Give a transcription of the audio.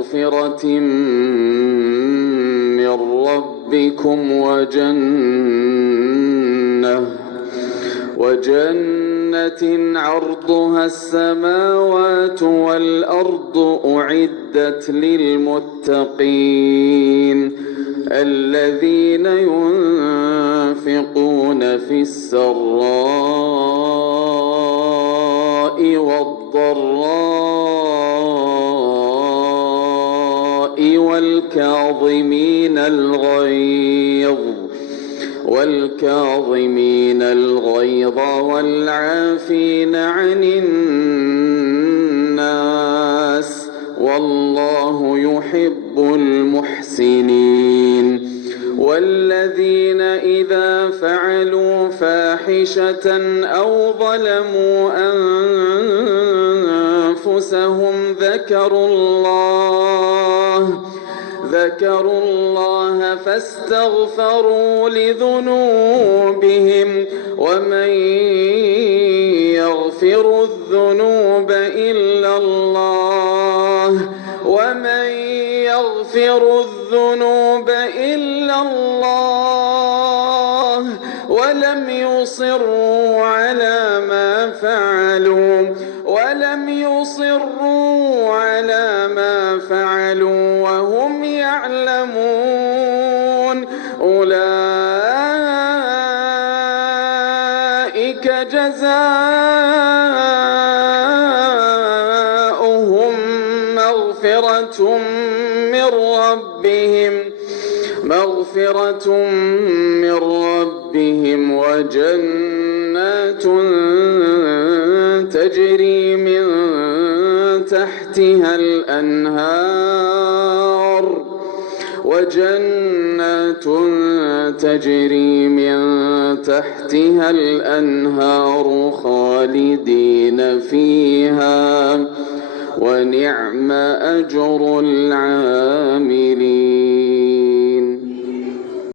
مغفرة من ربكم وجنة عرضها السماوات والأرض أعدت للمتقين الذين ينفقون في السراء والضراء والكاظمين الغيظ والعافين عن الناس والله يحب المحسنين والذين إذا فعلوا فاحشة أو ظلموا أنفسهم ذكروا الله فاستغفروا لذنوبهم ومن يغفر الذنوب إلا الله ولم يصروا على ما فعلوا وهم يعلمون أولئك جزاؤهم مغفرة من ربهم وجنات تجري من تحتها الأنهار خالدين فيها ونعم أجر العاملين.